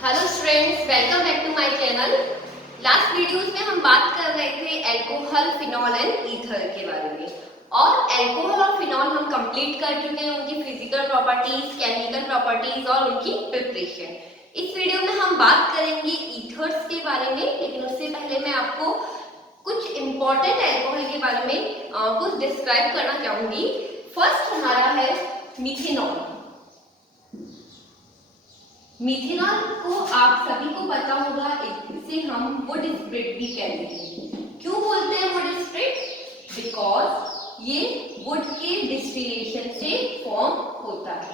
Hello students, welcome back to my channel. Last videos में हम बात कर रहे थे अल्कोहल, फिनॉल एंड ईथर के बारे में। और अल्कोहल और फिनॉल हम कंप्लीट कर चुके हैं, उनकी फिजिकल प्रॉपर्टीज, केमिकल प्रॉपर्टीज और उनकी प्रिपरेशन। इस वीडियो में हम बात करेंगे ईथर्स के बारे में, लेकिन उससे पहले मैं आपको कुछ इम्पोर्टेंट अल्कोहल के बारे में कुछ डिस्क्राइब करना चाहूंगी। फर्स्ट हमारा है मिथेनॉल। मिथेनॉल को आप सभी को पता होगा, इसे हम वुड स्प्रिट भी कहते हैं। क्यों बोलते हैं वुड स्प्रिट? बिकॉज ये वुड के डिस्टिलेशन से फॉर्म होता है।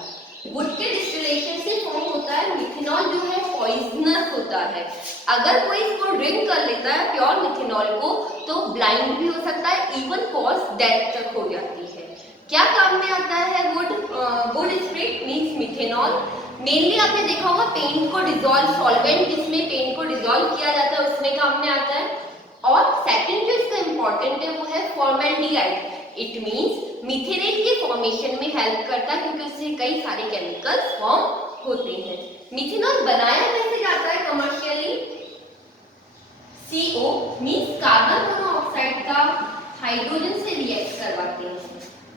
वुड के डिस्टिलेशन से फॉर्म होता है। मिथेनॉल जो है पॉइजनस होता है। अगर कोई इसको ड्रिंक कर लेता है प्योर मिथेनॉल को, तो ब्लाइंड भी हो सकता है, इवन कॉज डेथ तक हो जाती है। क्या काम में आता है would spirit means methanol? Mainly आपने देखा होगा पेंट को डिसॉल्व, सॉल्वेंट जिसमें पेंट को डिसॉल्व किया जाता है उसमें काम में आता है। और सेकंड जो इसका इंपॉर्टेंट है वो है फॉर्मेल्डिहाइड। इट मींस मिथेनेट के फॉर्मेशन में हेल्प करता है, क्योंकि उससे कई सारे केमिकल्स फॉर्म होते हैं। मिथेनॉल बनाया कैसे जाता है commercially? CO means carbon monoxide का हाइड्रोजन से रिएक्ट करवाते हैं,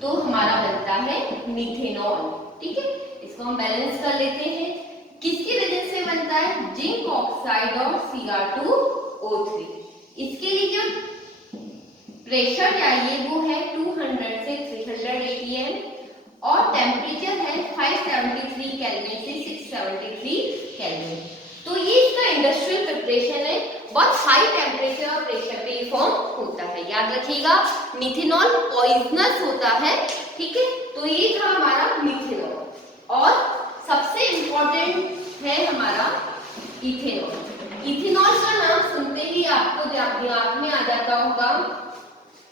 तो हमारा बनता है मिथेनॉल। ठीक है, इसको हम बैलेंस कर लेते हैं। किसकी वजह से बनता है? जिंक ऑक्साइड और Cr2O3। इसके लिए जो प्रेशर चाहिए वो है 200 से 300 atm और टेम्परेचर है 573 केल्विन से 673 केल्विन। तो ये इसका इंडस्ट्रियल प्रिपरेशन है। बहुत हाई टेम्परेचर और प्रेशर पे फॉर्म होता है। याद रखिएगा, मिथेनॉल पॉइजनस होता है। ठीक है, तो ये था हमारा मिथेनॉल। और सबसे इंपॉर्टेंट है हमारा इथेनॉल। इथेनॉल का नाम सुनते ही आपको दिमाग में आ जाता होगा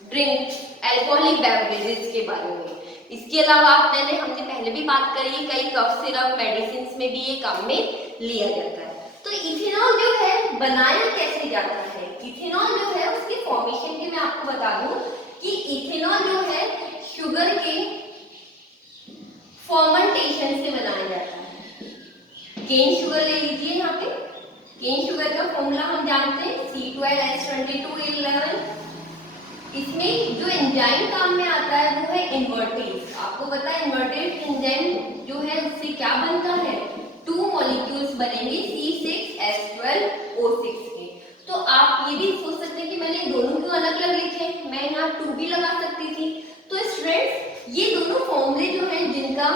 ड्रिंक, अल्कोहलिक बेवरेजेस के बारे में। इसके अलावा हमने पहले भी बात करी, कई कफ सिरप, मेडिसिन में भी ये काम में लिया जाता है। तो इथेनॉल जो है बनाया कैसे जाता है? इथेनॉल जो है उसकी फॉर्मेशन की मैं आपको बता दूं कि इथेनॉल जो है शुगर के फर्मेंटेशन से बनाया जाता है। केन शुगर ले लीजिए। यहाँ पे केन शुगर का फॉर्मूला हम जानते हैं C12H2211। इसमें जो एंजाइम काम में आता है वो है इन्वर्टेज। आपको पता है इन्वर्टेज एंजाइम जो है उससे क्या बनता है? 2 मॉलिक्यूल्स बनेंगे C6H12O6 के। तो आप ये भी सोच सकते हैं कि मैंने दोनों क्यों अलग अलग लिखे, मैं यहाँ 2 भी लगा सकती थी। तो स्टूडेंट्स, ये दोनों फॉर्मूले जो हैं जिनका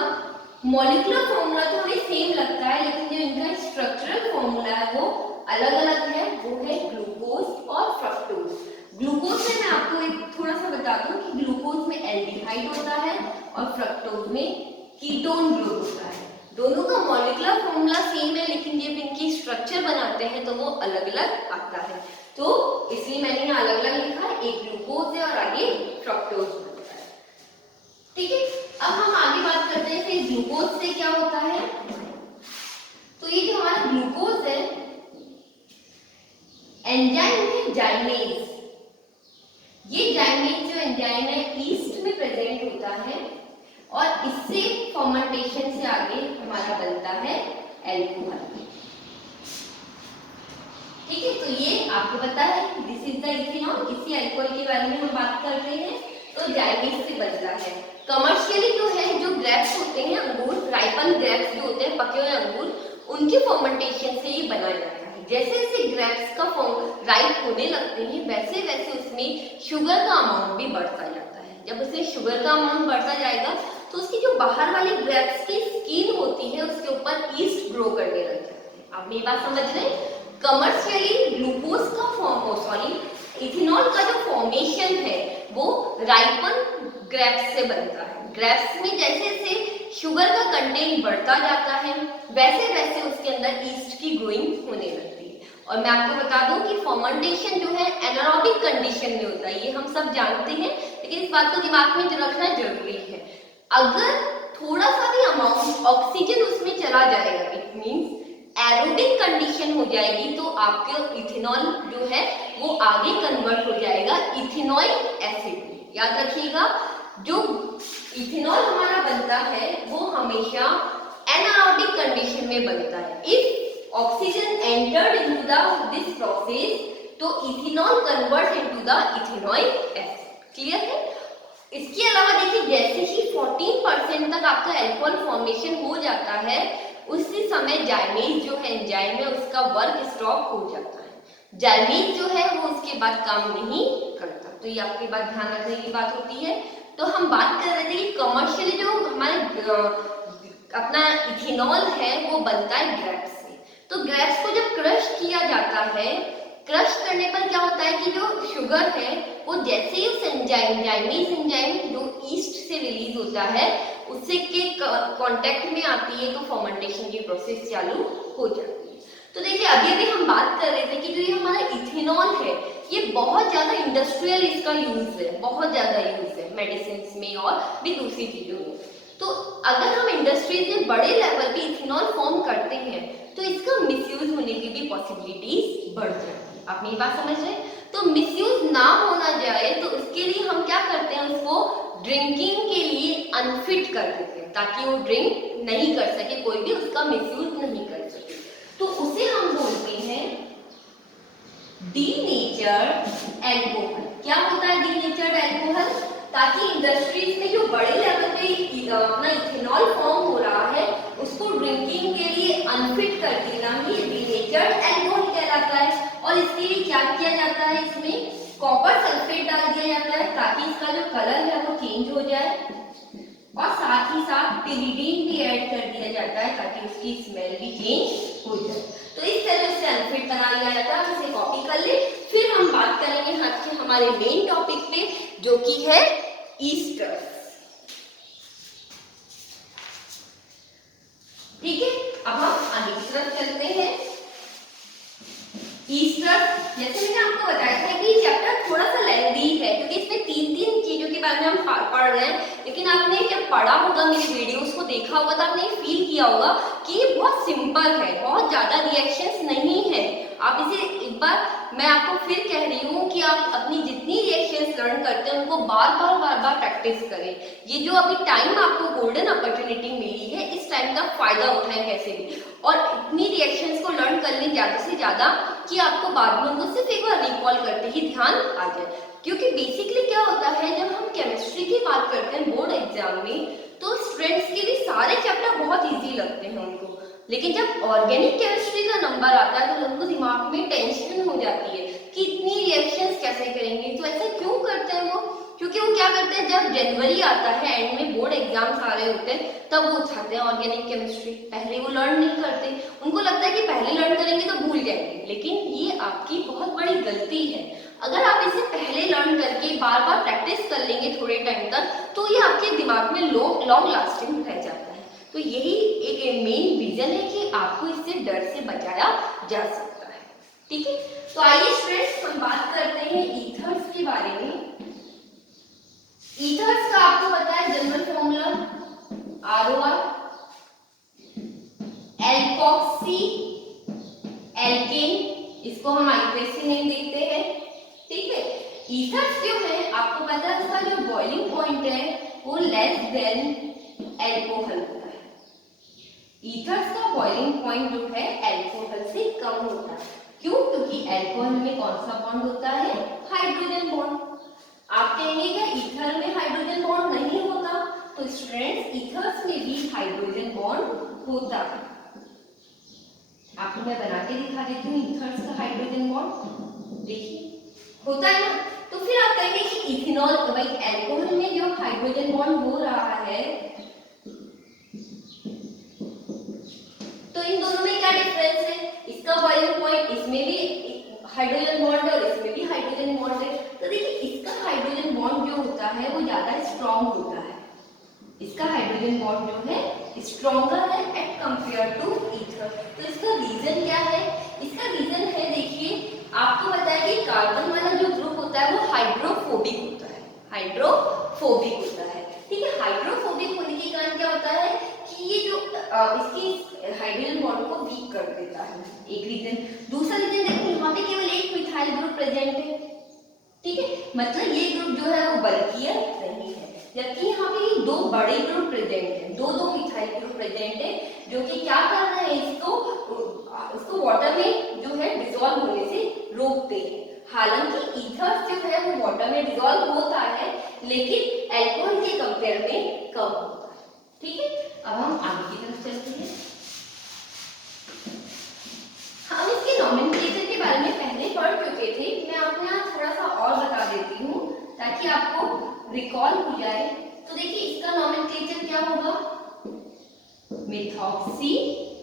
मॉलिक्यूलर फॉर्मूला तो हमें सेम लगता है, लेकिन जो इनका स्ट्रक्चरल फॉर्मूला है वो अलग अलग है। वो है ग्लूकोज और फ्रक्टोज। ग्लूकोज में मैं आपको एक थोड़ा सा बता दूं कि ग्लूकोज में एल्डिहाइड होता है और फ्रक्टोज में कीटोन ग्रुप होता है। दोनों का मॉलिक्यूलर फॉर्मूला सेम है, लेकिन जब इनकी स्ट्रक्चर बनाते हैं तो वो अलग अलग आता है। तो इसलिए मैंने यहाँ अलग अलग लिखा है, एक ग्लूकोज है और आगे फ्रक्टोज होता है। ठीक है, अब हम आगे बात करते हैं फिर ग्लूकोज से क्या होता है। तो ये जो हमारा ग्लूकोज है, एंजाइम है जाइमेज। ये जाइमेज जो एंजाइम है ईस्ट में प्रेजेंट होता है और इससे फर्मेंटेशन से आगे हमारा बनता है अल्कोहल। ठीक है, तो ये आपको पता है, दिस इज द इथेनॉल। इसी अल्कोहल के बारे में हम बात कर रहे हैं। तो जाइमेज से बनता है। कमर्शियली जो है, जो ग्रेप्स होते हैं, अंगूर, राइपन ग्रेप्स जो होते हैं, पके हुए अंगूर, उनके फर्मेंटेशन से ये बनाया जाता है। जैसे जैसे ग्रेप्स का राइप होने लगते हैं वैसे वैसे उसमें शुगर का अमाउंट भी बढ़ता जाता है। जब उसमें शुगर का अमाउंट बढ़ता जाएगा तो उसकी जो बाहर वाली ग्रेप्स की स्किन होती है उसके ऊपर ईस्ट ग्रो करने लग जाते हैं। आप मेरी बात समझ रहे हैं? कमर्शियली ग्लूकोज का इथेनॉल का जो फॉर्मेशन है वो राइपन ग्रेप्स से बनता है। ग्रेप्स में जैसे जैसे शुगर का कंटेंट बढ़ता जाता है वैसे वैसे उसके अंदर ईस्ट की ग्रोइंग होने लगती है। और मैं आपको बता दूं कि फर्मेंटेशन जो है एनारोबिक कंडीशन में होता है, ये हम सब जानते हैं, लेकिन इस बात को दिमाग में रखना जरूरी है। अगर थोड़ा सा भी अमाउंट ऑक्सीजन उसमें चला जाएगा, इट मींस एरोबिक कंडीशन हो जाएगी, तो आपके इथेनॉल जो है वो आगे कन्वर्ट हो जाएगा इथेनॉइक एसिड में। याद रखिएगा, जो इथेनॉल हमारा बनता है वो हमेशा एनारोबिक कंडीशन में बनता है। If oxygen entered into the this process, तो ethanol convert into the ethanoic acid. Clear है? इसके अलावा देखिए जैसे ही 14% तक आपका अल्कोहल फॉर्मेशन हो जाता है, उसी समय जाइमेज जो है एंजाइम है उसका वर्क स्टॉप हो जाता है। जाइमेज जो है वो उसके बाद काम नहीं करता। तो ये आपकी बात ध्यान रखने की बात होती है। तो हम बात कर रहे थे कि कमर्शियली जो हमारे अपना इथेनॉल है वो बनता है ग्रेप्स से। तो ग्रेप्स को जब क्रश किया जाता है, क्रश करने पर क्या होता है कि जो शुगर है वो जैसे ही उस एंजाइम जाइमेज एंजाइम जो ईस्ट से रिलीज होता है उससे के कांटेक्ट में आती है, तो फर्मेंटेशन की प्रोसेस चालू हो जाती है। तो देखिए अभी भी हम बात कर रहे थे कि जो ये हमारा इथेनॉल है ये बहुत ज्यादा इंडस्ट्रियल इसका यूज है, बहुत ज्यादा यूज है मेडिसिन में और भी दूसरी चीजों में। तो अगर हम इंडस्ट्रीज में बड़े लेवल पे इथेनॉल फॉर्म करते हैं तो इसका मिसयूज होने की भी पॉसिबिलिटीज बढ़ जाती है। आप मेरी बात समझ रहे हैं? तो मिसयूज ना होना जाए तो उसके लिए हम क्या करते हैं, उसको ड्रिंकिंग के लिए अनफिट कर देते हैं ताकि वो ड्रिंक नहीं कर सके, कोई भी उसका मिसयूज नहीं कर सके। तो उसे हम बोलते हैं डीनेचर्ड एल्कोहल। क्या होता है डीनेचर्ड एल्कोहल? ताकि इंडस्ट्रीज में जो बड़े लेवल पे अपना इथेनॉल फॉर्म हो रहा है उसको ड्रिंकिंग के लिए अनफिट कर देना ही डीनेचर्ड एल्कोहल कहलाता है। और इसके लिए क्या किया जाता है, इसमें कॉपर सल्फेट डाल दिया जाता है ताकि इसका जो कलर है वो चेंज हो जाए, और साथ ही साथ पिरिडीन भी ऐड कर दिया जाता है ताकि उसकी स्मेल भी चेंज हो जाए। तो इस तरह से अनफिट बना लिया जाता है। इसे कॉपी कर ले। फिर हम बात करेंगे आज के हमारे मेन टॉपिक पे जो कि है ईस्टर्स। ठीक है, अब हम आगे की तरफ चलते हैं। ईस्टर, जैसे मैंने आपको बताया था कि चैप्टर थोड़ा सा लेंथी है क्योंकि इसमें तीन चीजों के बारे में हम पढ़ रहे हैं, लेकिन आपने जब पढ़ा होगा मेरी वीडियोस को देखा होगा तो आपने फील किया होगा कि ये बहुत सिंपल है, बहुत ज्यादा रिएक्शंस नहीं है। आप इसे एक बार, मैं आपको फिर कह रही हूँ कि आप अपनी जितनी रिएक्शंस लर्न करते हैं उनको बार बार प्रैक्टिस करें। ये जो अभी टाइम आपको गोल्डन अपॉर्चुनिटी मिली है, इस टाइम का फायदा उठाएं कैसे भी, और इतनी रिएक्शंस को लर्न कर लें ज्यादा से ज्यादा कि आपको बाद में उनको सिर्फ एक बार रिकॉल करते ही ध्यान आ जाए। क्योंकि बेसिकली क्या होता है, जब हम केमिस्ट्री की बात करते हैं बोर्ड एग्जाम में तो स्टूडेंट्स के लिए सारे चैप्टर बहुत इजी लगते हैं उनको, लेकिन जब ऑर्गेनिक केमिस्ट्री का नंबर आता है तो उनको दिमाग में टेंशन हो जाती है कि इतनी रिएक्शंस कैसे करेंगे। तो ऐसा क्यों करते हैं वो? क्योंकि वो क्या करते हैं, जब जनवरी आता है एंड में बोर्ड एग्जाम्स आ रहे होते हैं तब वो उठाते हैं ऑर्गेनिक केमिस्ट्री। पहले वो लर्न नहीं करते, उनको लगता है कि पहले लर्न करेंगे तो भूल जाएंगे, लेकिन ये आपकी बहुत बड़ी गलती है। अगर आप इसे पहले लर्न करके बार बार प्रैक्टिस कर लेंगे थोड़े टाइम तक तो ये आपके दिमाग में लॉन्ग लास्टिंग रह जाता है। तो यही एक मेन रीजन है कि आपको इससे डर से बचाया जा सकता है। ठीक है, तो आइए स्टूडेंट्स हम बात करते हैं ईथर्स के बारे में। ईथर्स का आपको पता है general formula ROR, alkoxy alkane, इसको हम आईपीएससी नेम देखते हैं। ठीक है, ईथर्स जो है आपको पता है उसका जो बॉइलिंग पॉइंट है वो लेस देन एल्कोहल होता है। ईथर्स का बॉइलिंग पॉइंट जो है एल्कोहल से कम होता है। क्यों? क्योंकि एल्कोहल में कौन सा बॉन्ड होता है? Hydrogen bond. आप कहेंगे क्या ईथर में हाइड्रोजन बॉन्ड नहीं होता? तो स्टूडेंट्स ईथर्स में भी हाइड्रोजन बॉन्ड होता है। आपको मैं बना के दिखा देती हूँ ईथर्स का हाइड्रोजन बॉन्ड, देखिए होता है ना। तो फिर आप कहेंगे कि इथेनॉल, भाई एल्कोहल में जो हाइड्रोजन बॉन्ड हो रहा है तो इन दोनों में क्या डिफरेंस है? इसका बॉइलिंग पॉइंट, इसमें भी हाइड्रोजन बॉन्ड है और इसमें भी हाइड्रोजन बॉन्ड है। तो देखिए इसका हाइड्रोजन बॉन्ड जो होता है वो ज्यादा स्ट्रॉन्ग होता है। इसका हाइड्रोजन बॉन्ड जो है स्ट्रॉन्गर है एट कंपेयर टू ईथर। तो इसका रीजन क्या है? इसका रीजन है, देखिए आपको पता है कि कार्बन वाला जो ग्रुप होता है वो हाइड्रोफोबिक होता है, हाइड्रोफोबिक होता है। ठीक है, हाइड्रोफोबिक होने के कारण क्या होता है कि ये जो इसकी हाइड्रोजन बॉन्ड को वीक कर देता है, एक रीजन। दूसरा रीजन देखो यहाँ पे केवल एक मिथाइल ग्रुप प्रेजेंट है। ठीक है, मतलब ये ग्रुप जो है वो बल्कियर नहीं है, जबकि यहाँ पे दो बड़े ग्रुप प्रेजेंट है, दो मिथाइल ग्रुप प्रेजेंट है जो कि क्या कर रहे हैं, इसको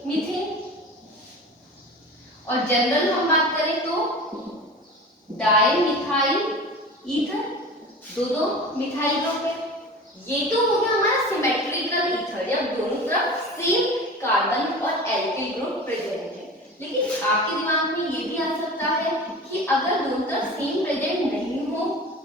मीथेन। और जनरल हम बात करें तो डाई मिथाइल ईथर, दो मिथाइल ग्रुप है। ये तो हो गया हमारा सिमेट्रिकल ईथर, जब दोनों तरफ सेम कार्बन और एल्किल ग्रुप प्रेजेंट है। लेकिन आपके दिमाग में ये भी आ सकता है कि अगर दोनों तरफ सेम प्रेजेंट नहीं हो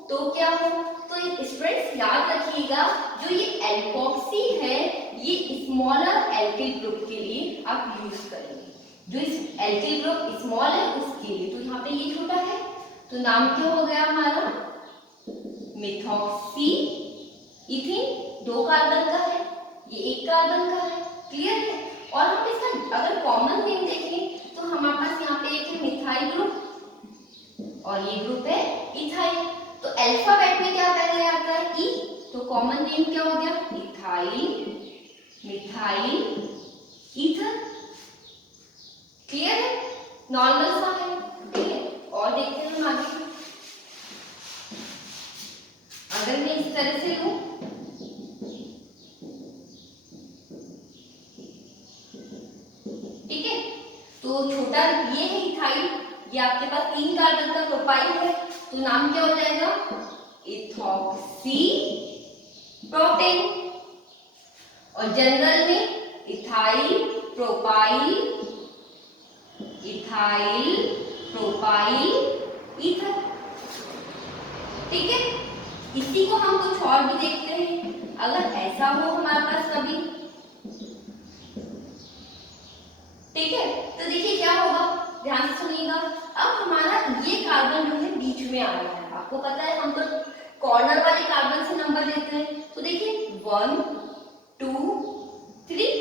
तो क्या हो? तो स्टूडेंट्स याद रखिएगा, जो ये एल्कोक्सी है ये स्मॉलर एल्किल ग्रुप के लिए आप यूज करेंगे। जो इस एल्किल ग्रुप स्मॉल है उसके लिए, तो यहाँ पे ये छोटा है तो नाम क्या हो गया हमारा? Methoxy ethane. 2 कार्बन का है, ये 1 कार्बन का है। क्लियर है? और हम इसका अगर कॉमन नेम देखें तो हमारे पास यहाँ पे एक है मिथाइल ग्रुप और ये ग्रुप है इथाइल। तो अल्फाबेट में क्या पहले आता है? ई। तो कॉमन नेम क्या हो गया? Ethyl, methyl, ether. क्लियर है? नॉर्मल सा है। ठीक है, और देखते हैं हम आगे। अगर मैं इस तरह से लूं, ठीक है, तो छोटा ये है इथाइल, ये आपके पास 3 कार्बन का प्रोपाइल है, तो नाम क्या हो जाएगा? Ethoxy propane. और जनरल में ethyl propyl, ethyl propyl ether. ठीक है, इसी को हम कुछ और भी देखते हैं। अगर ऐसा हो हमारे पास कभी, ठीक है, तो देखिए क्या होगा, ध्यान से सुनिएगा। अब हमारा ये कार्बन जो है बीच में आ रहा है, आपको पता है हम तो कॉर्नर वाले कार्बन से नंबर लेते हैं। तो देखिए 1 2 3,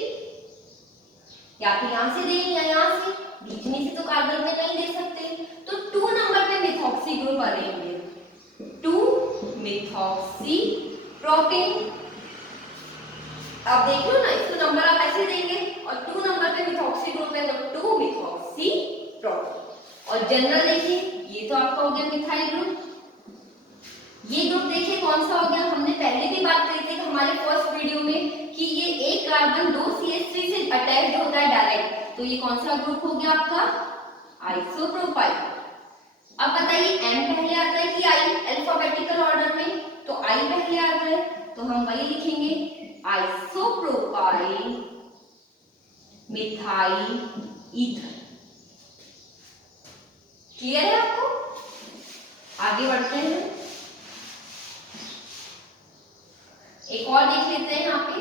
या फिर यहां से दें या यहां से, बीच में से तो कार्बन में नहीं दे सकते। तो 2 नंबर पे मिथॉक्सी ग्रुप आ रहेंगे, 2 मिथॉक्सी प्रोपेन। अब देखो ना, इसको नंबर आप ऐसे देंगे और 2 नंबर पे मिथॉक्सी ग्रुप है तो 2 मिथॉक्सी प्रोपेन। और जनरल देखिए, ये तो आपका हो गया मिथाइल ग्रुप। ये ग्रुप देखिए कौन सा हो गया? हमने पहले भी बात करी थी हमारे फर्स्ट वीडियो में कि ये एक कार्बन 2 CH3 से अटैच्ड होता है डायरेक्ट। तो ये कौन सा ग्रुप हो गया आपका? आइसोप्रोपाइल। अब बताइए M पहले आता है कि I अल्फाबेटिकल ऑर्डर में? तो I पहले आता है, तो हम वही लिखेंगे आइसोप्रोपाइल मिथाइल ईथर। क्लियर है आपको? आगे बढ़ते हैं, एक और देख लेते हैं यहाँ पे।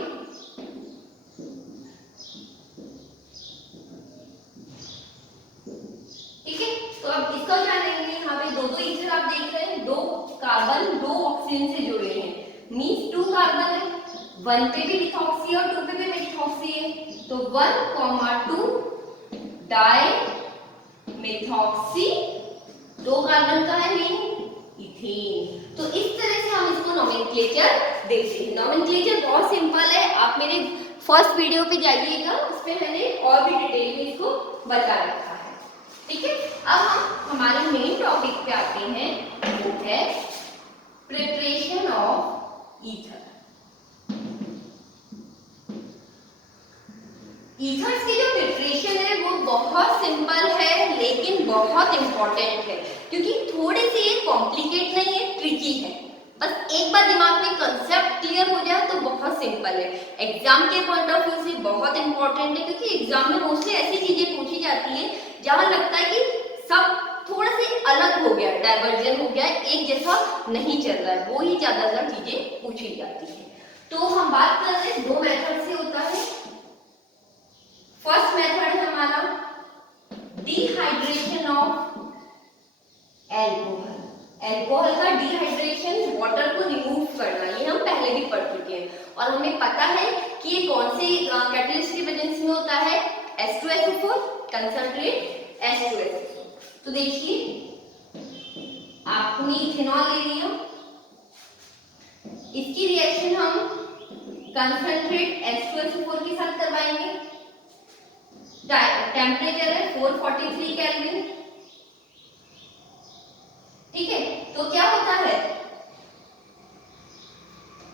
ठीक है, तो अब इसका क्या लेंगे? यहाँ पे 2 ईथर आप देख रहे हैं, 2 कार्बन 2 ऑक्सीजन से जुड़े हैं, मीन्स 2 कार्बन है। 1 पे भी मिथॉक्सी और 2 पे भी मिथॉक्सी है, तो 1,2 डाई मिथॉक्सी, 2 कार्बन का है मेन इथेन। तो इस तरह से हम इसको नोमेनक्लेचर देखते हैं। नोमेनक्लेचर बहुत सिंपल है, आप मेरे फर्स्ट वीडियो पे जाइएगा, उसमें मैंने और भी डिटेल में इसको बता रखा है। ठीक है, अब हम हमारे मेन टॉपिक पे आते हैं, वो है प्रिपरेशन ऑफ ईथर। ईथर्स की जो प्रिपरेशन है वो बहुत सिंपल है लेकिन बहुत इंपॉर्टेंट है, क्योंकि थोड़ी सी ये कॉम्प्लिकेट नहीं है, ट्रिकी है। बस एक बार दिमाग में कंसेप्ट क्लियर हो जाए तो बहुत सिंपल है। एग्जाम के पॉइंट ऑफ व्यू से बहुत इंपॉर्टेंट है, क्योंकि एग्जाम में मोस्टली ऐसी चीजें पूछी जाती है जहां लगता है कि सब थोड़ा सा अलग हो गया, डाइवर्जन हो गया, एक जैसा नहीं चल रहा है, वो ही ज्यादातर चीजें पूछी जाती है। तो हम बात कर रहे हैं 2 मेथड से होता है। फर्स्ट मेथड है हमारा डिहाइड्रेशन ऑफ एल्कोहल। एल्कोहल का डिहाइड्रेशन, वाटर को रिमूव करना, ये हम पहले भी पढ़ चुके हैं और हमें पता है कि ये कौन सी कैटलिस्ट की प्रेजेंस में होता है? H2SO4, concentrate H2SO4। तो देखिए आपने इथेनॉल ले लिया, इसकी रिएक्शन हम कंसंट्रेट H2SO4 के साथ करवाएंगे। टेम्परेचर है 443 केल्विन। ठीक है, तो क्या होता है,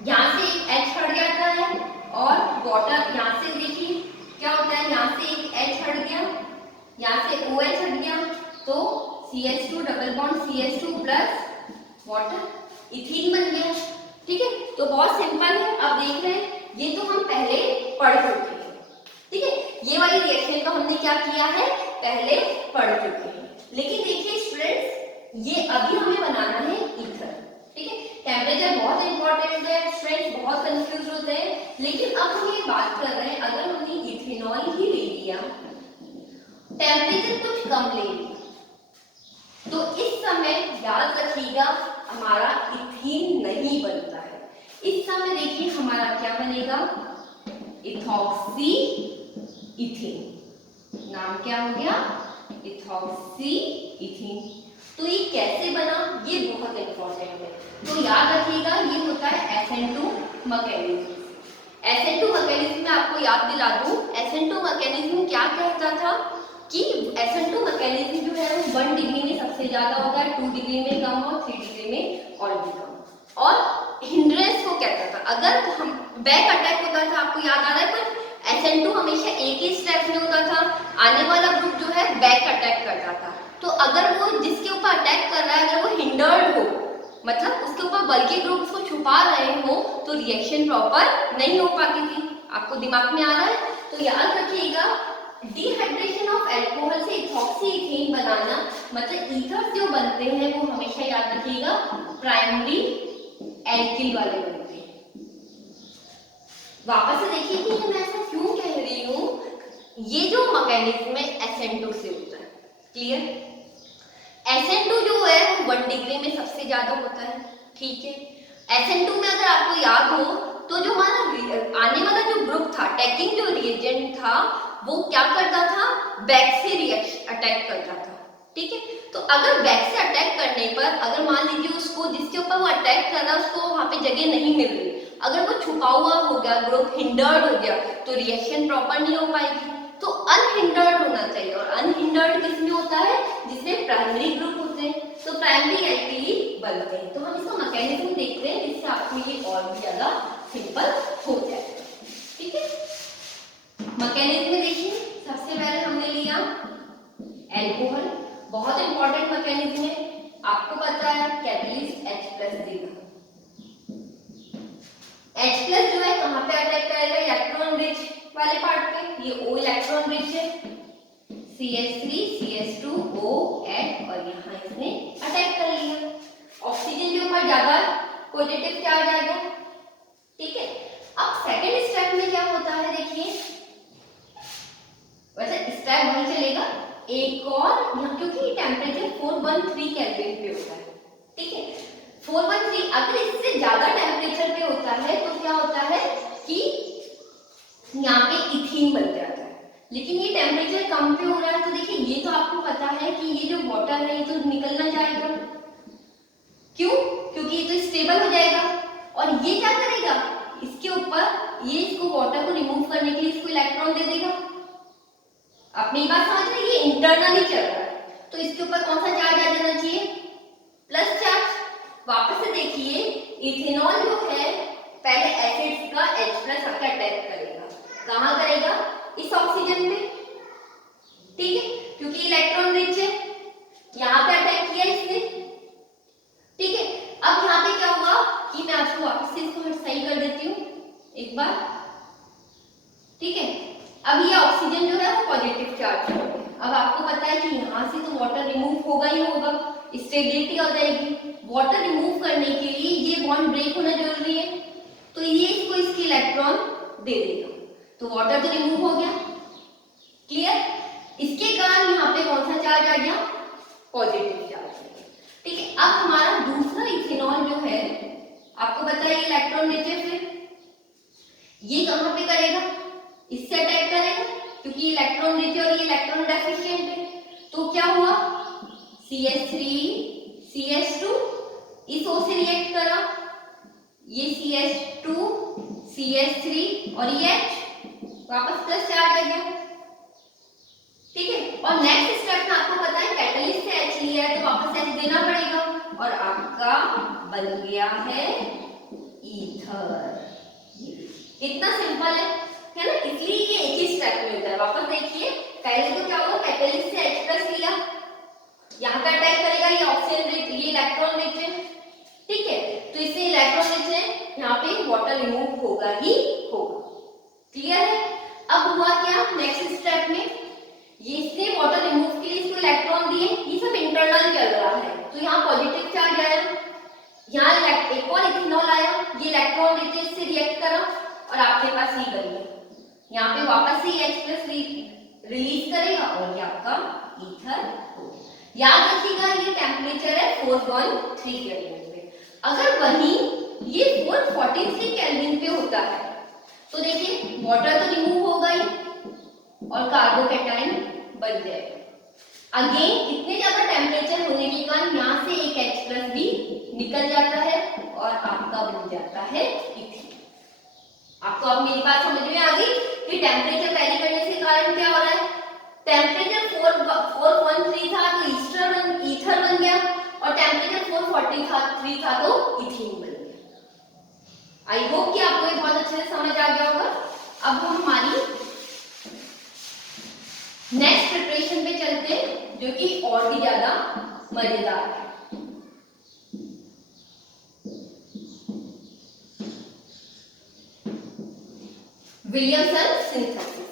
यहां से एक H हट जाता है और वाटर यहां से देखिए क्या होता है, यहां से एक यहाँ से OH हट गया तो CH2 double bond CH2 plus water ethene बन गया। ठीक है, तो बहुत सिंपल है। अब देख रहे हैं ये तो हम पहले पढ़ चुके हैं। ठीक है, ये वाली रिएक्शन को हमने क्या किया है, पहले पढ़ चुके हैं। लेकिन देखिए स्टूडेंट्स, ये अभी हमें बनाना है ईथर। ठीक है, टेम्परेचर बहुत इंपॉर्टेंट है स्टूडेंट्स, बहुत कंफ्यूज होते हैं। लेकिन अब हम ये बात कर रहे हैं, अगर हमने इथेनॉल ही ले लिया, टेम्परेचर कुछ कम ले लिया, तो इस समय याद रखिएगा हमारा इथीन नहीं बनता है। इस समय देखिए हमारा क्या बनेगा, इथॉक्सी इथीन। नाम क्या हो गया, इथॉक्सी इथीन। तो ये कैसे बना, ये बहुत इंपॉर्टेंट है, तो याद रखिएगा ये होता है SN2 मैकेनिज्म। SN2 मैकेनिज्म में आपको याद दिला दूं, SN2 मैकेनिज्म क्या कहता था कि SN2 मैकेनिज्म जो है वो 1 डिग्री में सबसे ज्यादा होगा, 2 डिग्री में कम और 3 डिग्री में और भी कम। और हिंड्रेंस को कहता था, अगर हम बैक अटैक होता था, आपको याद आ रहा है, पर SN2 हमेशा एक ही स्टेप में होता था, आने वाला ग्रुप जो है बैक अटैक करता था। तो अगर वो जिसके ऊपर अटैक कर रहा है अगर वो हिंडर्ड हो, मतलब उसके ऊपर बल्कि ग्रुप उसको छुपा रहे हो, तो रिएक्शन प्रॉपर नहीं हो पाती थी। आपको दिमाग में आ रहा है, तो याद रखिएगा डिहाइड्रेशन ऑफ अल्कोहल से इथॉक्सी इथीन बनाना, मतलब ईथर जो बनते हैं वो हमेशा याद रखिएगा प्राइमरी एल्किल वाले बनते हैं। वापस से देखिए कि मैं ऐसा क्यों कह रही हूँ, ये जो मैकेनिज्म है SN2 से होता है। क्लियर, SN2 जो है वो 1 डिग्री में सबसे ज्यादा होता है। ठीक है, SN2 में अगर आपको याद हो तो जो हमारा आने वाला जो ग्रुप था, टैकिंग जो रिएजेंट था, वो क्या करता था, बैक से रिएक्शन अटैक करता था। ठीक है, तो अगर बैक से अटैक करने पर अगर मान लीजिए उसको जिसके ऊपर वो अटैक कर रहा है उसको वहां पे जगह नहीं मिल रही, अगर वो छुपा हुआ हो गया, ग्रुप हिंडर्ड हो गया, तो रिएक्शन प्रॉपर नहीं हो पाएगी। तो अनहिंडर्ड होना चाहिए, और अनहिंडर्ड किसमें होता है, जिसमें प्राइमरी ग्रुप होते हैं, तो प्राइमरी एल्किली बनते हैं। तो हम इसका मैकेनिज्म देखते हैं जिससे आपको ये और भी ज्यादा सिंपल हो जाए। ठीक है, मैकेनिज्म में देखिए सबसे पहले हमने लिया एल्कोहल, बहुत इंपॉर्टेंट मैकेनिज्म है, आपको पता है कैटलिस्ट H+ देगा। H+ जो है कहां पे अटैक करेगा, इलेक्ट्रॉन रिच वाले पार्ट पे, ये O इलेक्ट्रॉन रिच है, CH3 CH2 OH, और यहाँ इसने अटैक कर लिया। ऑक्सीजन के ऊपर ज्यादा पॉजिटिव चार्ज आ गया। ठीक है, अब सेकंड स्टेप में क्या होता है देखिए, वैसे स्टेप वही चलेगा, एक और यहाँ क्योंकि टेम्परेचर 413 केल्विन पे होता है। ठीक है, 413, अगर इससे ज्यादा टेम्परेचर पे होता है तो क्या होता है कि यहाँ पे इथीन बन जाता है। लेकिन ये टेम्परेचर कम पे हो रहा है, तो देखिए ये तो आपको पता है कि ये जो वाटर है ये तो निकलना जाएगा। क्यों, क्योंकि ये तो स्टेबल हो जाएगा, और ये क्या करेगा, इसके ऊपर ये इसको वाटर को रिमूव करने के लिए इसको इलेक्ट्रॉन दे देगा। अपनी बात समझ रहे, ये इंटरनली चल रहा है, तो इसके ऊपर कौन सा चार्ज आ जाना चाहिए, प्लस चार्ज। वापस से देखिए इथेनॉल जो है पहले एसिड्स का H+ आकर अटैक करेगा, कहां करेगा, इस ऑक्सीजन पे। ठीक है, क्योंकि इलेक्ट्रॉन रिच है, यहां पे अटैक किया इसने। ठीक है, अब यहाँ पे क्या हुआ कि मैं आपको वापस से इसको सही कर देती हूँ एक बार। ठीक है, अब ये ऑक्सीजन जो है वो पॉजिटिव चार्ज है। अब आपको पता है कि यहाँ से तो वाटर रिमूव होगा ही होगा, स्टेबिलिटी आ जाएगी। वाटर रिमूव करने के लिए ये बॉन्ड ब्रेक होना जरूरी है, तो ये इसको इसके इलेक्ट्रॉन दे देगा, तो वाटर तो रिमूव हो गया। क्लियर, इसके कारण यहाँ पे कौन सा चार्ज आ गया, पॉजिटिव चार्ज। ठीक है, अब हमारा दूसरा इथेनॉल जो है, आपको पता है इलेक्ट्रॉन रिच है, फिर ये कहां पे करेगा, इससे अटैक करेगा, क्योंकि इलेक्ट्रॉन रिच है और ये इलेक्ट्रॉन डेफिशिएंट है। तो क्या हुआ, CH3 CH2 इस O से रिएक्ट करा, ये CH2 CH3 और ये H, वापस प्लस चार्ज आ गया। ठीक है, और नेक्स्ट स्टेप में आपको पता है कैटलिस्ट से H लिया है तो वापस H देना पड़ेगा, और आपका बन गया है ईथर। कितना सिंपल है ना, इसलिए ये एक ही स्टेप में होता है। वापस देखिए, पहले तो क्या होगा, कैटलिस्ट से रिमूव होगा ही होगा। क्लियर है? अब हुआ क्या नेक्स्ट स्टेप में, ये इसने वाटर रिमूव के लिए इसको इलेक्ट्रॉन दिए, ये सब इंटरनल चल रहा है, तो यहाँ पॉजिटिव चार्ज आया, यहाँ एक और इथेनॉल आया, ये इलेक्ट्रॉन लेते इससे रिएक्ट करा और आपके पास ये बन गया, यहाँ पे वापस से H+ रिलीज करेगा और ये आपका ईथर हो गया। याद रखिएगा ये टेम्परेचर है 413 केल्विन पे। अगर वही ये 443 केल्विन पे होता है तो देखिए वाटर तो रिमूव हो गई और कार्बोकैटायन बन जाएगा। अगेन इतने ज्यादा टेम्परेचर होने के कारण यहाँ से एक H+ भी निकल जाता है और आपका बन जाता है इथेन। आपको अब मेरी बात समझ में आ गई कि टेम्परेचर वैरी करने से कारण क्या हो रहा है, टेम्परेचर 413 था तो ईथर बन गया और टेम्परेचर 443 था तो इथेन बन गया। आई होप कि आपको ये बहुत अच्छे से समझ आ गया होगा। अब हम हमारी नेक्स्ट प्रिपरेशन पे चलते हैं जो कि और भी ज्यादा मजेदार है। Williamson synthesis.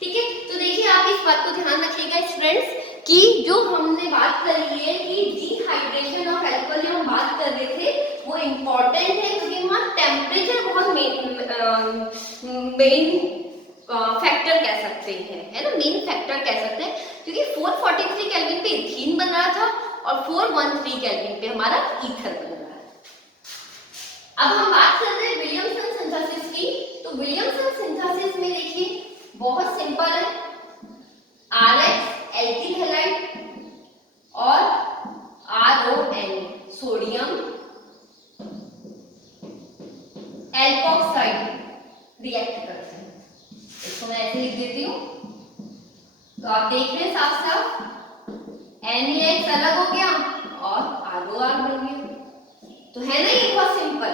ठीक है, तो देखिए आप इस बात को ध्यान रखिएगा स्टूडेंट्स कि जो हमने बात करी है कि डिहाइड्रेशन ऑफ अल्कोहल हम बात कर रहे थे वो इम्पोर्टेंट है क्योंकि वहाँ टेम्परेचर बहुत मेन फैक्टर कह सकते हैं, है ना, मेन फैक्टर कह सकते हैं क्योंकि 443 केल्विन पे इथीन बन रहा था और 413 केल्विन पे हमारा ईथर बन रहा है। अब हम बात कर रहे हैं विलियमसन सिंथेसिस की। तो विलियमसन सिंथेसिस में देखिए बहुत सिंपल है, RH एल्किल हैलाइड और RON सोडियम एल्कोक्साइड रिएक्ट करते हैं। इसको मैं ऐसे लिख देती हूँ तो आप देख रहे हैं साफ साफ NaX अलग हो गया और ROR बन गया, तो है ना ये बहुत सिंपल,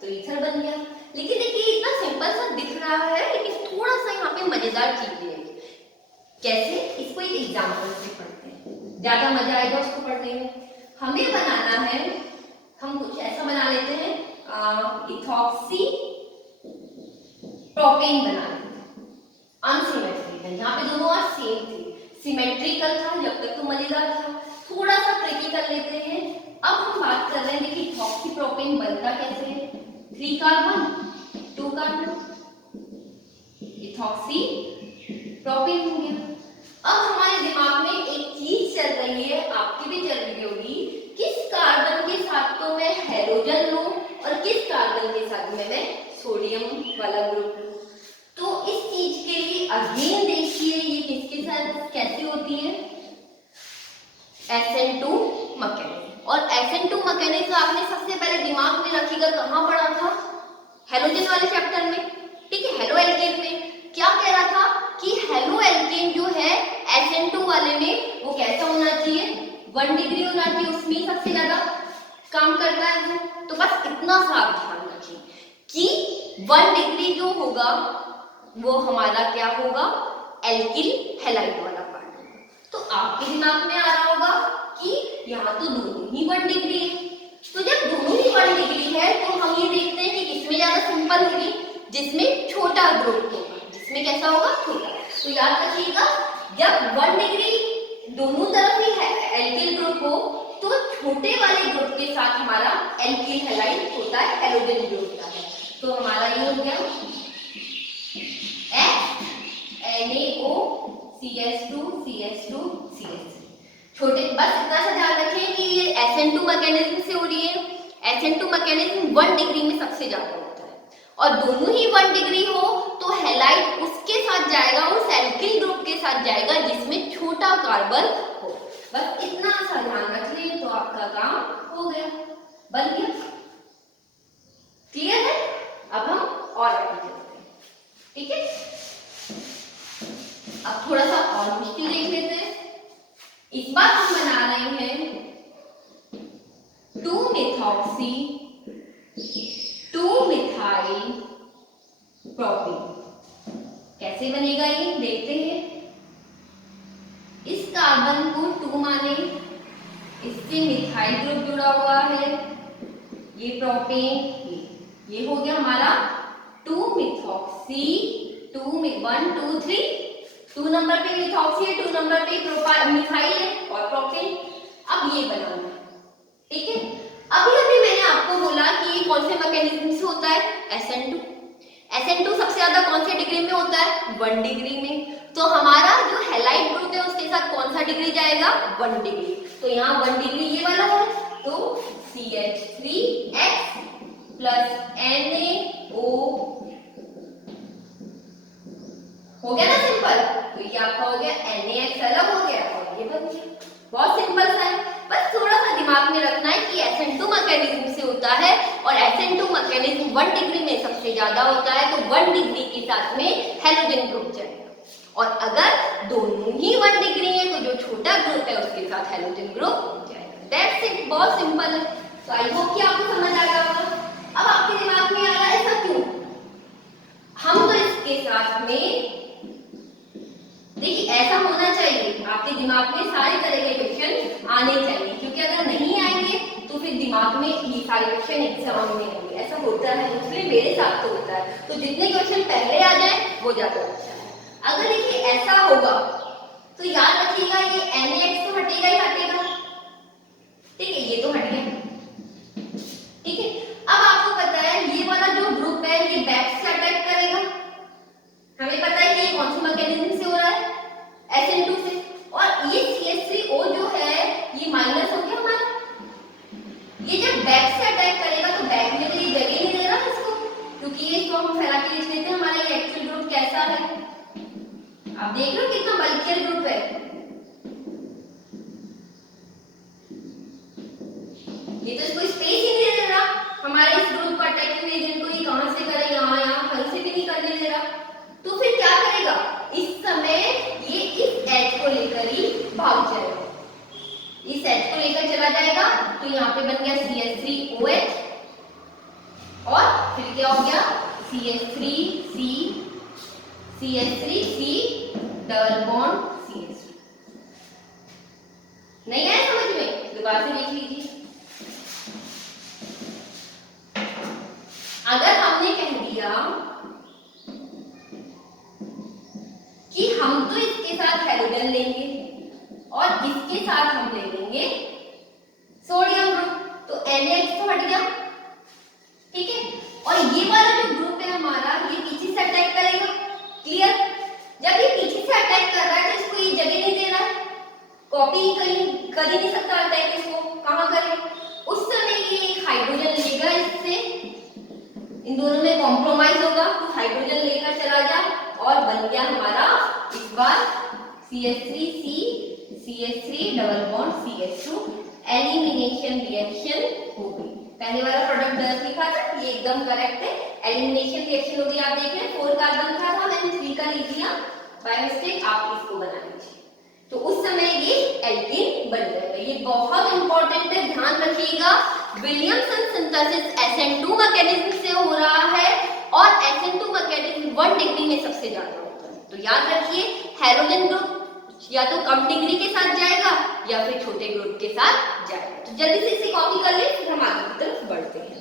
तो ईथर बन गया। लेकिन देखिए इतना सिंपल सा दिख रहा है लेकिन थोड़ा सा यहाँ पे मजेदार चीज है। कैसे, इसको एक एग्जांपल से पढ़ते हैं, ज्यादा मजा आएगा उसको पढ़ने में। हमें बनाना है, हम कुछ ऐसा बना लेते हैं इथॉक्सी प्रोपेन बना लेते हैं अनसिमेट्रिकल, यहाँ पे दोनों आज सेम थे, सिमेट्रिकल था जब तक तो मजेदार था, थोड़ा सा ट्रिकी कर लेते हैं। अब हम बात कर रहे हैं देखिए इथॉक्सी प्रोपेन बनता कैसे है, 3 कार्बन 2 कार्बन इथॉक्सी प्रोपेन हो गया। अब हमारे दिमाग में एक चीज चल रही है, आपकी भी चल रही होगी, किस कार्बन के साथ तो मैं हैलोजन लूं और किस कार्बन के साथ में मैं सोडियम वाला ग्रुप लूं। तो इस चीज के लिए अगेन देखिए ये किसके साथ कैसे होती है, SN2 मैकेनिज्म। और SN2 मैकेनिज्म आपने सबसे पहले दिमाग में रखिएगा, कहाँ पढ़ा था, हैलोजन वाले चैप्टर में। ठीक है, हेलो एल्केन में क्या कह रहा था कि हेलो एल्केन जो है SN2 वाले में वो कैसा होना चाहिए, 1 डिग्री होना चाहिए, उसमें सबसे ज्यादा काम करता है वो। तो बस इतना सा आप ध्यान रखिए कि 1 डिग्री जो होगा वो हमारा क्या होगा, एल्किल हैलाइड वाला पार्ट होगा। तो आपके दिमाग में आ रहा होगा कि यहाँ तो दोनों ही 1 डिग्री है, तो जब दोनों ही 1 डिग्री है तो हम ये देखते हैं कि किसमें ज्यादा सिंपल होगी, जिसमें छोटा ग्रुप होगा, जिसमें कैसा होगा, छोटा। तो याद रखिएगा जब 1 डिग्री दोनों तरफ ही है एल्किल ग्रुप हो तो छोटे वाले ग्रुप के साथ हमारा एल्किल हैलाइड होता है, हैलोजन ग्रुप होता है। तो हमारा ये हो गया NaO CH2 CH2 CH3 छोटे। बस इतना सा ध्यान रखें कि ये SN2 मैकेनिज्म से हो रही है। SN2 मैकेनिज्म 1 डिग्री में सबसे ज्यादा होता है और दोनों ही 1 डिग्री हो तो हैलाइड उसके साथ जाएगा, उस एल्किल ग्रुप के साथ जाएगा जिसमें छोटा कार्बन हो। बस इतना सा ध्यान रख लें तो आपका काम हो गया, बन गया। क्लियर है? अब हम और आगे चलते हैं। ठीक है, अब थोड़ा सा और मुश्किल देख लेते हैं। इस बार हम बना रहे हैं 2-मेथॉक्सी 2-मिथाइल प्रोपेन। कैसे बनेगा ये देखते हैं। इस कार्बन को 2 माने, इससे मिथाइल ग्रुप जुड़ा हुआ है, ये प्रोपेन, ये हो गया हमारा C2 में 1 2 3, 2 नंबर पे मिथॉक्सी है, 2 नंबर पे मिथाइल है और प्रोपेन। अब ये बनाना है, ठीक है। अभी अभी मैंने आपको बोला कि ये कौन से मैकेनिज्म से होता है, SN2। SN2 सबसे ज्यादा कौन से डिग्री में होता है, 1 डिग्री में। तो हमारा जो हैलाइड ग्रुप है उसके साथ कौन सा डिग्री जाएगा, 1 डिग्री। तो यहाँ 1 डिग्री ये वाला है, तो CH3X प्लस NaO हो गया ना सिंपल। तो ये आपका हो गया NaX अलग हो गया और ये बन गया। बहुत सिंपल सा है, बस थोड़ा सा दिमाग में रखना है कि SN2 मैकेनिज्म से होता है और SN2 मैकेनिज्म 1 डिग्री में सबसे ज्यादा होता है, तो 1 डिग्री के साथ में हैलोजन ग्रुप जाएगा। और अगर दोनों ही 1 डिग्री है तो जो छोटा ग्रुप है उसके साथ हैलोजन ग्रुप जाएगा। दैट्स इट, बहुत सिंपल है। तो आई होप कि आपको समझ आ गया होगा। अब आपके दिमाग में आ रहा है ऐसा क्यों, हम तो इसके साथ में, देखिए ऐसा होना चाहिए आपके दिमाग में सारे तरह के क्वेश्चन आने चाहिए, क्योंकि अगर नहीं आएंगे तो फिर दिमाग में ये सारे क्वेश्चन एग्जाम में होंगे। ऐसा होता है, इसलिए मेरे साथ तो होता है। तो जितने क्वेश्चन पहले आ जाए वो ज्यादा अच्छा है। अगर देखिए ऐसा होगा तो याद रखिएगा ये NaX तो हटेगा ही हटेगा, ठीक है, ये तो हट गया, ठीक है। अब आपको पता है ये वाला जो ग्रुप है ये बैक से अटैक करेगा। हमें पता है कि ये कौन सी मैकेनिज्म से हो रहा है, SN2 से। और ये CH3O जो है ये माइनस हो गया हमारा। ये जब बैक से अटैक करेगा तो बैक में तो ये जगह नहीं दे रहा इसको, क्योंकि ये इसको हम फैला के लिख लेते हैं हमारा ये एक्चुअल ग्रुप कैसा है। आप देख रहे हो कितना बल्कियर ग्रुप है। ये तो इसको स्पेस ही नहीं दे रहा हमारे इस ग्रुप का अटैकिंग एजेंट को। ये कहां से करे, यहाँ कहीं से भी नहीं करने दे रहा। तो फिर क्या करेगा, इस समय ये इस H को लेकर ही भाग जाएगा। इस H को लेकर चला जाएगा तो यहाँ पे बन गया CH3OH और फिर क्या हो गया CH3C, CH3C double bond CH3। नहीं आया समझ में, दोबारा से देख लीजिए। अगर हमने कह दिया कि हम तो इसके साथ हैलोजन लेंगे और इसके साथ हम ले लेंगे सोडियम ग्रुप, तो NaX तो हट गया, ठीक है। और ये वाला जो ग्रुप है हमारा ये पीछे से अटैक करेगा, क्लियर। जब ये पीछे से अटैक कर रहा है तो इसको ये जगह नहीं दे रहा है, कॉपी कहीं कर ही नहीं सकता अटैक, इसको कहां करे। उस समय ये एक हाइड्रोजन लेगा इससे, इन दोनों में कॉम्प्रोमाइज होगा, तो हाइड्रोजन लेकर चला जा और बन गया हमारा इस बार CH3C CH3 double bond CH2। Elimination reaction हो गई। पहले वाला प्रोडक्ट 10 लिखा था, ये एकदम करेक्ट है। एलिमिनेशन रिएक्शन हो गई। आप देख रहे हैं 4 कार्बन था, मैंने 3 का लिख दिया बाय मिस्टेक, आप इसको बना लीजिए। तो उस समय ये एल्कीन बन जाएगा। ये बहुत इंपॉर्टेंट है, ध्यान रखिएगा। विलियमसन सिंथेसिस SN2 मैकेनिज्म से हो रहा है और SN2 मैकेनिज्म 1 डिग्री में सबसे ज्यादा होता है। तो याद रखिए हैलोजन ग्रुप या तो कम डिग्री के साथ जाएगा या फिर छोटे ग्रुप के साथ जाएगा। तो जल्दी से इसे कॉपी कर ले, फिर हम आगे की तरफ बढ़ते हैं।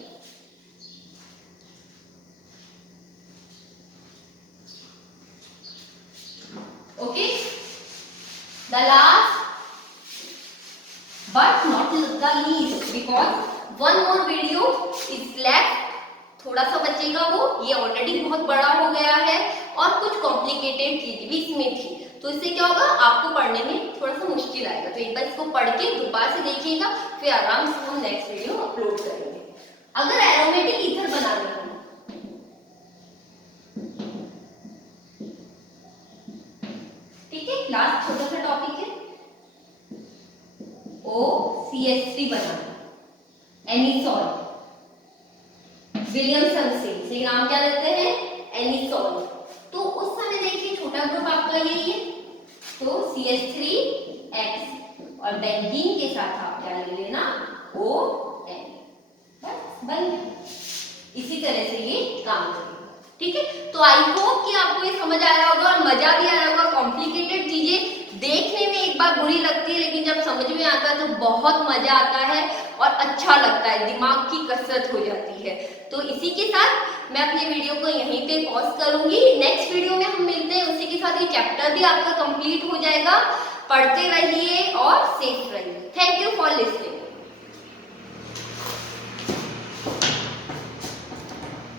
Okay, the last but not the least, because one more video is left। थोड़ा सा बचेगा वो, ये ऑलरेडी बहुत बड़ा हो गया है और कुछ कॉम्प्लिकेटेड चीज भी इसमें थी, तो इससे क्या होगा आपको पढ़ने में थोड़ा सा मुश्किल आएगा। तो एक बार इसको पढ़ के दोबारा से देखिएगा, फिर आराम से हम नेक्स्ट वीडियो अपलोड करेंगे। अगर एरोमेटिक ईथर बनाना है, ठीक है, लास्ट छोटा सा टॉपिक है, OCH3 बनाना, एनिसॉल, विलियमसन से नाम क्या देते हैं, एनिसॉल। तो उस समय देखिए छोटा ग्रुप आपका यही है, तो CH3X और बेंजीन के साथ आप क्या ले लेना, ON, बस बन गया। इसी तरह से ये काम करेगा, ठीक है। तो आई होप कि आपको ये समझ आया होगा और मजा भी आया होगा। कॉम्प्लिकेटेड चीजें देखने में एक बार बुरी लगती है, लेकिन जब समझ में आता है तो बहुत मजा आता है और अच्छा लगता है, दिमाग की कसरत हो जाती है। तो इसी के साथ मैं अपने वीडियो को यहीं पे पॉज करूंगी। नेक्स्ट वीडियो में हम मिलते हैं, उसी के साथ ये चैप्टर भी आपका कंप्लीट हो जाएगा। पढ़ते रहिए और सेफ रहिए। Thank you for listening.